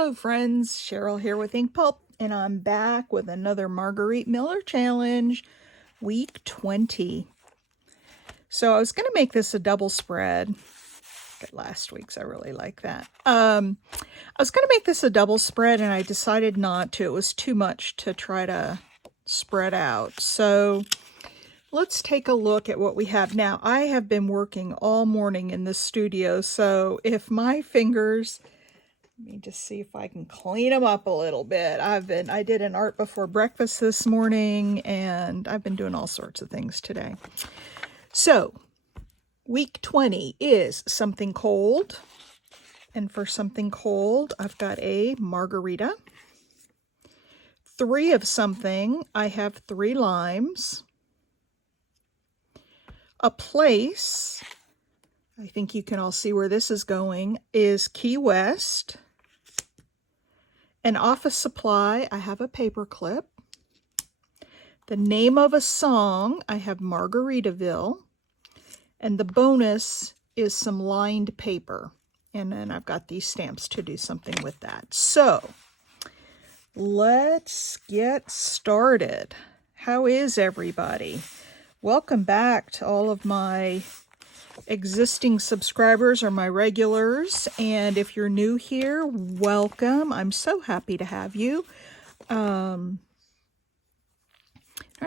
Hello friends, Cheryl here with Ink Pulp, and I'm back with another Margarete Miller challenge, week 20. So I was going to make this a double spread. At last week's, I really like that. I was going to make this a double spread and I decided not to. It was too much to try to spread out. So let's take a look at what we have now. I have been working all morning in the studio, so if my fingers... Let me just see if I can clean them up a little bit. I did an art before breakfast this morning, and I've been doing all sorts of things today. So, week 20 is something cold. And for something cold, I've got a margarita. 3 of something, I have 3 limes. A place, I think you can all see where this is going, is Key West. An office supply, I have a paper clip. The name of a song, I have Margaritaville. And the bonus is some lined paper. And then I've got these stamps to do something with that. So, let's get started. How is everybody? Welcome back to all of my existing subscribers or my regulars, and if you're new here, welcome. I'm so happy to have you. I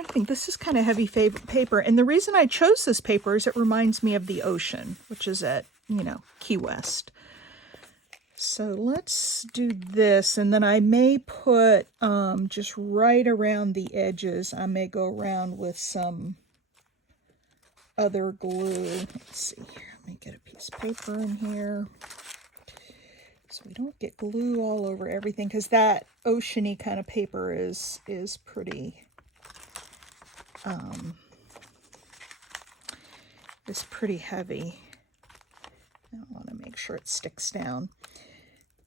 think this is kind of heavy paper, and the reason I chose this paper is it reminds me of the ocean, which is at, Key West. So let's do this, and then I may put just right around the edges, I may go around with some other glue. Let's see here. Let me get a piece of paper in here so we don't get glue all over everything, because that oceany kind of paper is pretty heavy. I want to make sure it sticks down.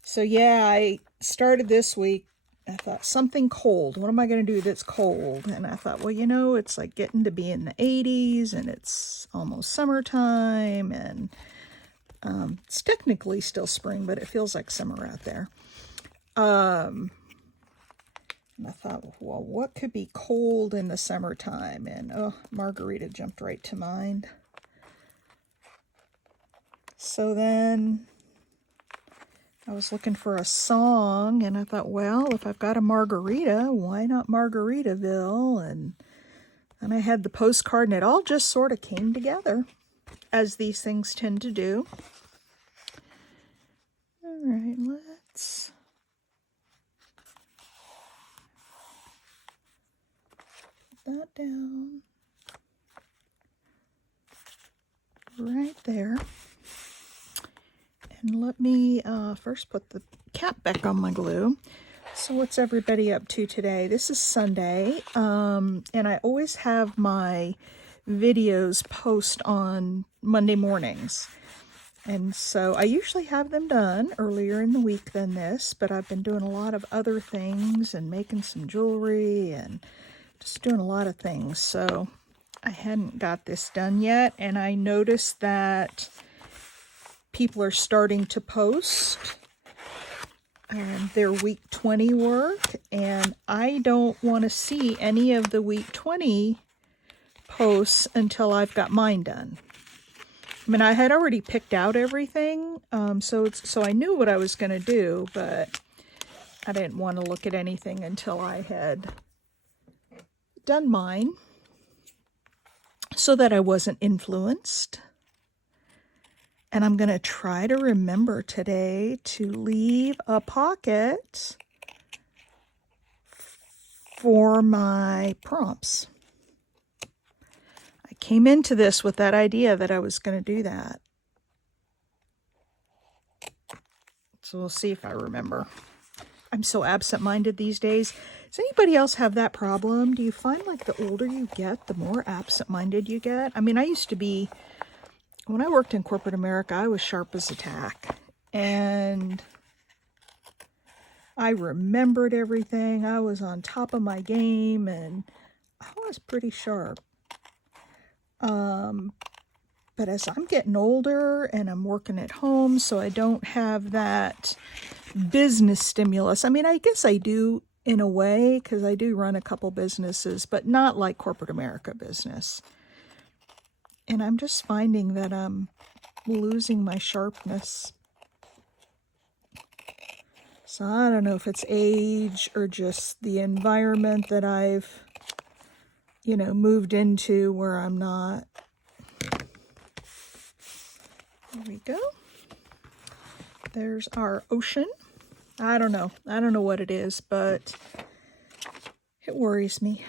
So yeah, I started this week. I thought, something cold. What am I going to do that's cold? And I thought, well, it's like getting to be in the 80s and it's almost summertime, and it's technically still spring, but it feels like summer out there. And I thought, well, what could be cold in the summertime? And margarita jumped right to mind. So then I was looking for a song, and I thought, well, if I've got a margarita, why not Margaritaville? And then I had the postcard, and it all just sort of came together, as these things tend to do. All right, let's put that down right there. And let me first put the cap back on my glue. So what's everybody up to today? This is Sunday, and I always have my videos post on Monday mornings. And so I usually have them done earlier in the week than this, but I've been doing a lot of other things and making some jewelry and just doing a lot of things. So I hadn't got this done yet, and I noticed that people are starting to post their week 20 work, and I don't want to see any of the week 20 posts until I've got mine done. I mean, I had already picked out everything, so I knew what I was going to do, but I didn't want to look at anything until I had done mine, so that I wasn't influenced. And I'm going to try to remember today to leave a pocket for my prompts. I came into this with that idea that I was going to do that. So we'll see if I remember. I'm so absent-minded these days. Does anybody else have that problem? Do you find like the older you get, the more absent-minded you get? I mean, I used to be... When I worked in corporate America, I was sharp as a tack, and I remembered everything. I was on top of my game, and I was pretty sharp. But as I'm getting older and I'm working at home, so I don't have that business stimulus. I mean, I guess I do in a way, because I do run a couple businesses, but not like corporate America business. And I'm just finding that I'm losing my sharpness. So I don't know if it's age or just the environment that I've, you know, moved into where I'm not. There we go. There's our ocean. I don't know. I don't know what it is, but it worries me.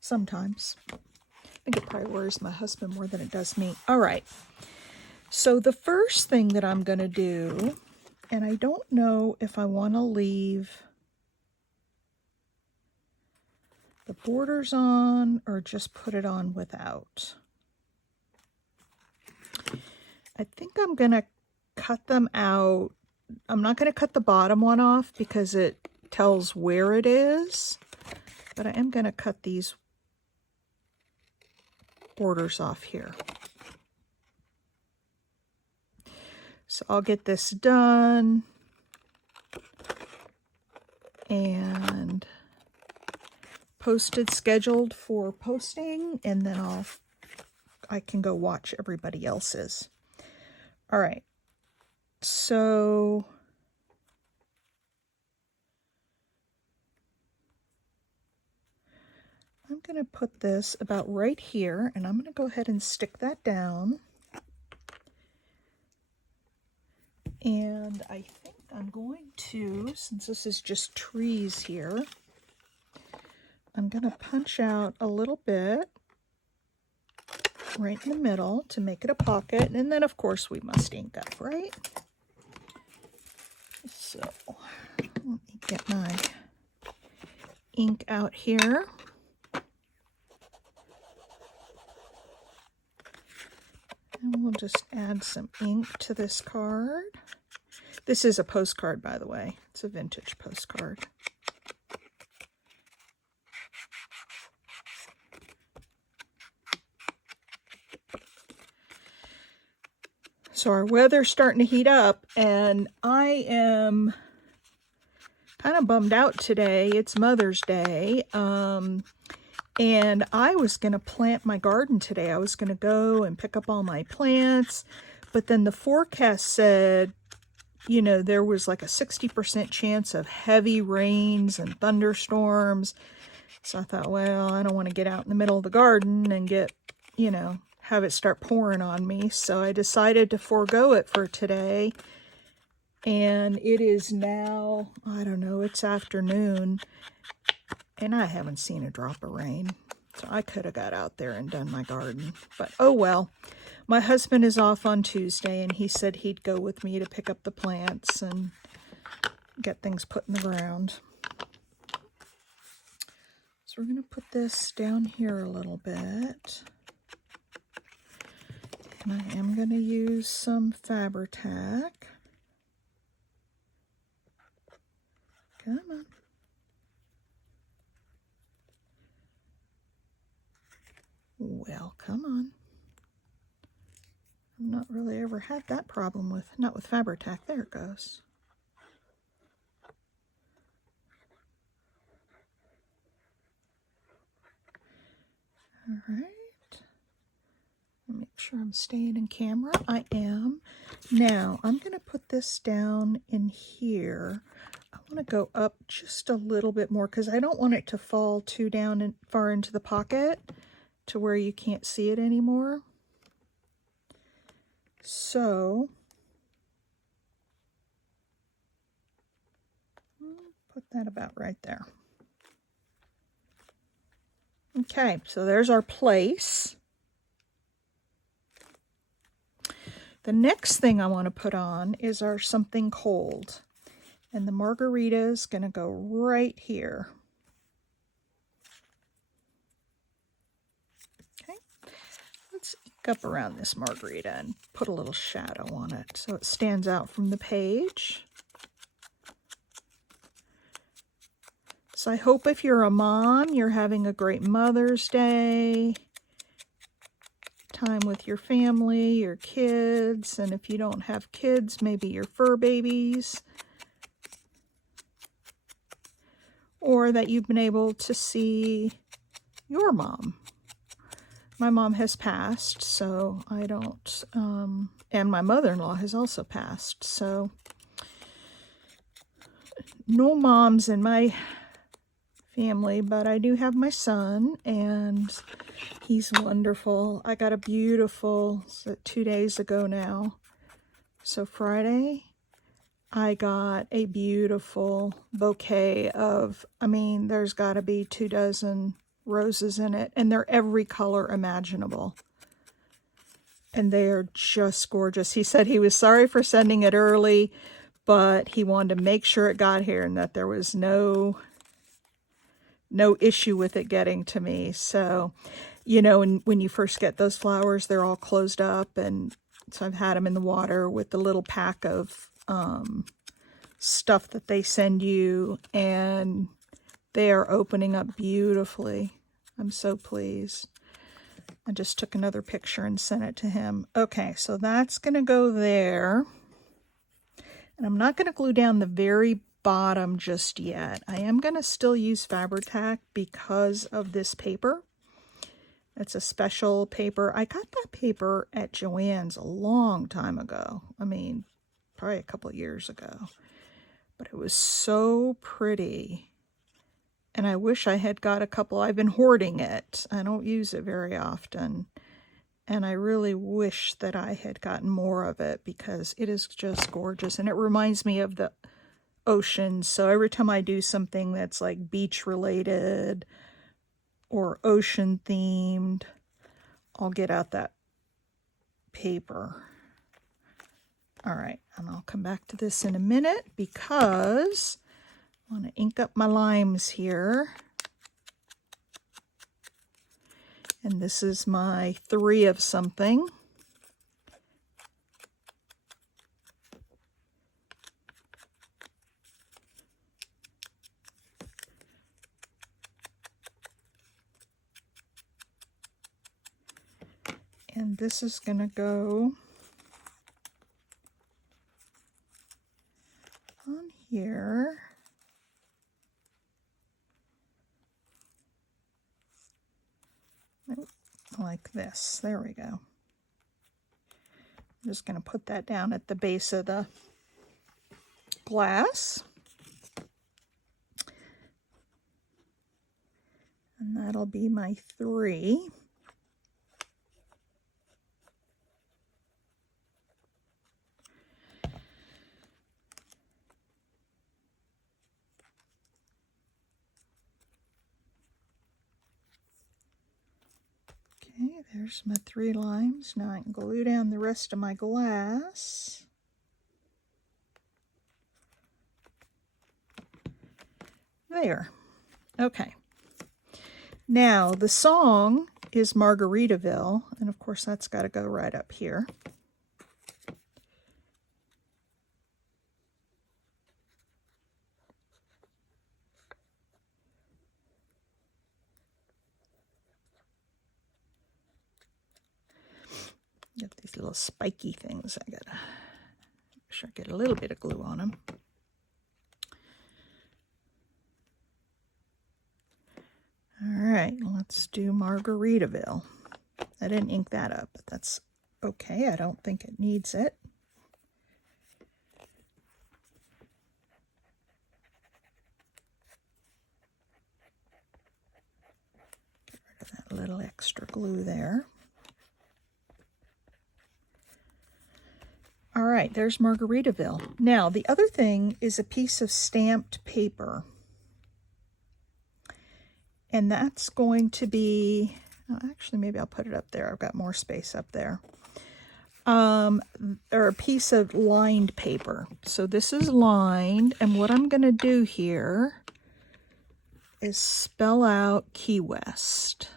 Sometimes. I think it probably worries my husband more than it does me. All right. So the first thing that I'm going to do, and I don't know if I want to leave the borders on or just put it on without. I think I'm going to cut them out. I'm not going to cut the bottom one off because it tells where it is, but I am going to cut these borders off here. So I'll get this done and posted, scheduled for posting, and then I can go watch everybody else's. All right, so I'm going to put this about right here, and I'm going to go ahead and stick that down. And I think I'm going to, since this is just trees here, I'm going to punch out a little bit right in the middle to make it a pocket. And then, of course, we must ink up, right? So let me get my ink out here. And we'll just add some ink to this card. This is a postcard, by the way. It's a vintage postcard. So our weather's starting to heat up, and I am kind of bummed out today. It's Mother's Day. And I was going to plant my garden today. I was going to go and pick up all my plants. But then the forecast said, you know, there was like a 60% chance of heavy rains and thunderstorms. So I thought, well, I don't want to get out in the middle of the garden and get, you know, have it start pouring on me. So I decided to forego it for today. And it is now, I don't know, it's afternoon. And I haven't seen a drop of rain. So I could have got out there and done my garden. But oh well. My husband is off on Tuesday, and he said he'd go with me to pick up the plants and get things put in the ground. So we're going to put this down here a little bit. And I am going to use some Fabri-Tac. Come on. Well, come on. I've not really ever had that problem with, not with Fabri-Tac. There it goes. All right. Make sure I'm staying in camera. I am. Now, I'm going to put this down in here. I want to go up just a little bit more because I don't want it to fall too down and far into the pocket to where you can't see it anymore. So, put that about right there. Okay, so there's our place. The next thing I want to put on is our something cold. And the margarita is going to go right here. Okay, let's ink up around this margarita and put a little shadow on it so it stands out from the page. So I hope if you're a mom, you're having a great Mother's Day. time with your family, your kids, and if you don't have kids, maybe your fur babies. Or that you've been able to see your mom. My mom has passed, so I don't, and my mother-in-law has also passed, so no moms in my family, but I do have my son, and he's wonderful. I got a beautiful, 2 days ago now, so Friday, I got a beautiful bouquet of, I mean, there's got to be 24 roses in it, and they're every color imaginable. And they are just gorgeous. He said he was sorry for sending it early, but he wanted to make sure it got here and that there was no issue with it getting to me. So, you know, when you first get those flowers, they're all closed up, and so I've had them in the water with the little pack of stuff that they send you, and they are opening up beautifully. I'm so pleased. I just took another picture and sent it to him. Okay, so that's going to go there. And I'm not going to glue down the very bottom just yet. I am going to still use Fabri-Tac because of this paper. It's a special paper. I got that paper at Joann's a long time ago. I mean, probably a couple of years ago. But it was so pretty. And I wish I had got a couple. I've been hoarding it. I don't use it very often. And I really wish that I had gotten more of it because it is just gorgeous. And it reminds me of the ocean. So every time I do something that's like beach related or ocean themed, I'll get out that paper. All right, and I'll come back to this in a minute because I want to ink up my limes here. And this is my 3 of something. And this is going to go on here. Like this. There we go. I'm just going to put that down at the base of the glass. And that'll be my 3. Okay, there's my 3 limes. Now I can glue down the rest of my glass. There. Okay. Now the song is Margaritaville, and of course that's got to go right up here. Got these little spiky things. I gotta make sure I get a little bit of glue on them. All right, let's do Margaritaville. I didn't ink that up, but that's okay. I don't think it needs it. Get rid of that little extra glue there. All right, there's Margaritaville. Now, the other thing is a piece of stamped paper. And that's going to be, oh, actually, maybe I'll put it up there. I've got more space up there. Or a piece of lined paper. So this is lined, and what I'm going to do here is spell out Key West.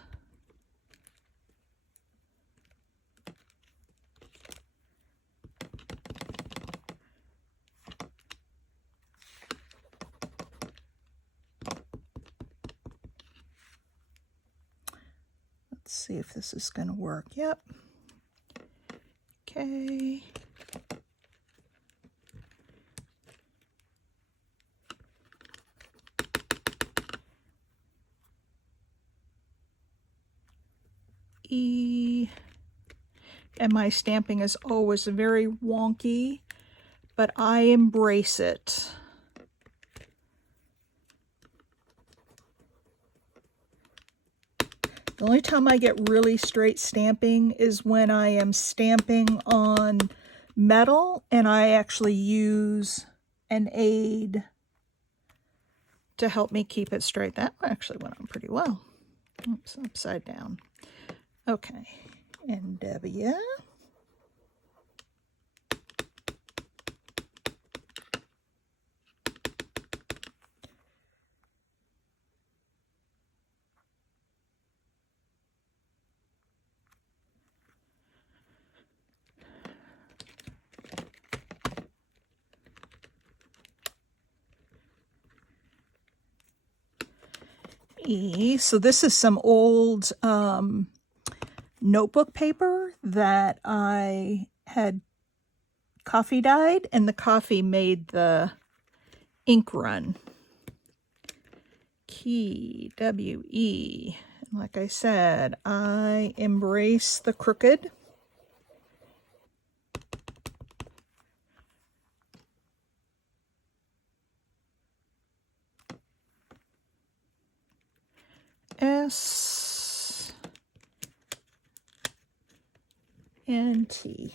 See if this is going to work. Yep, Okay. E. And my stamping is always very wonky, but I embrace it. The only time I get really straight stamping is when I am stamping on metal and I actually use an aid to help me keep it straight. That actually went on pretty well. Oops, upside down. Okay, and W. E. So this is some old notebook paper that I had coffee dyed, and the coffee made the ink run. Key, W-E. And like I said, I embrace the crooked. S and T.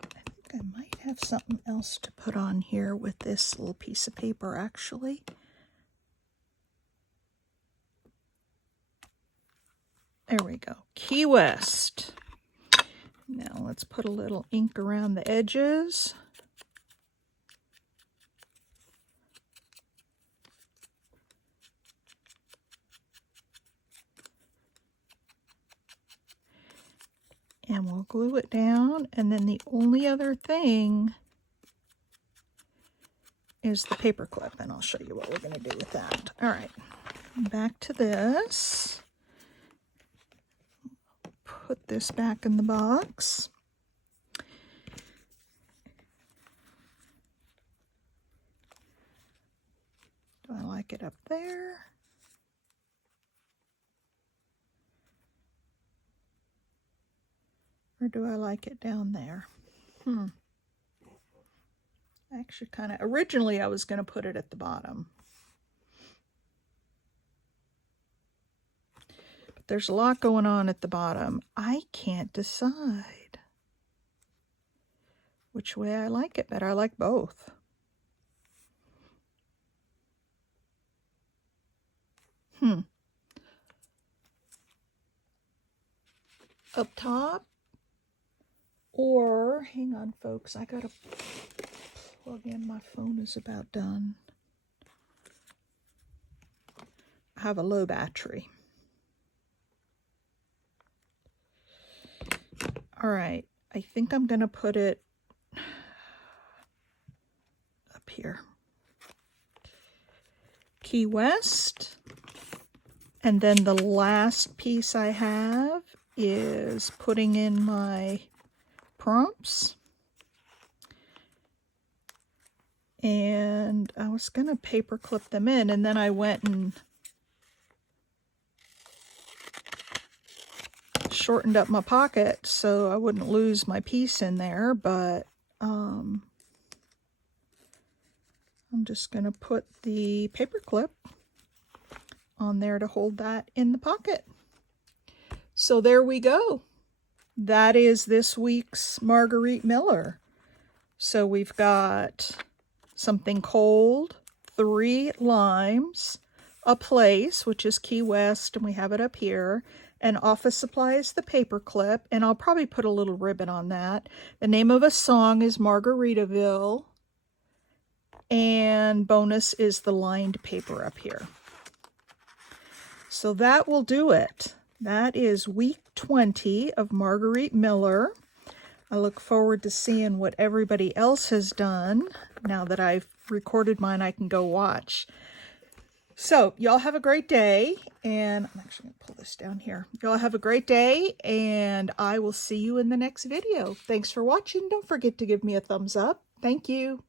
I think I might have something else to put on here with this little piece of paper, actually. There we go. Key West. Now let's put a little ink around the edges. And we'll glue it down, and then the only other thing is the paper clip, and I'll show you what we're going to do with that. All right, back to this. Put this back in the box. Do I like it up there? Or do I like it down there? Actually, originally I was going to put it at the bottom. But there's a lot going on at the bottom. I can't decide which way I like it better. I like both. Up top. Or, hang on folks, I gotta plug in, my phone is about done. I have a low battery. All right, I think I'm gonna put it up here. Key West. And then the last piece I have is putting in my prompts. And I was going to paper clip them in, and then I went and shortened up my pocket so I wouldn't lose my piece in there, but I'm just going to put the paper clip on there to hold that in the pocket. So there we go. That is this week's Margarete Miller. So we've got something cold, 3 limes, a place, which is Key West, and we have it up here, and Office Supply is the paper clip, and I'll probably put a little ribbon on that. The name of a song is Margaritaville, and bonus is the lined paper up here. So that will do it. That is week 20 of Margarete Miller. I look forward to seeing what everybody else has done. Now that I've recorded mine, I can go watch. So y'all have a great day, and I'm actually going to pull this down here. Y'all have a great day, and I will see you in the next video. Thanks for watching. Don't forget to give me a thumbs up. Thank you.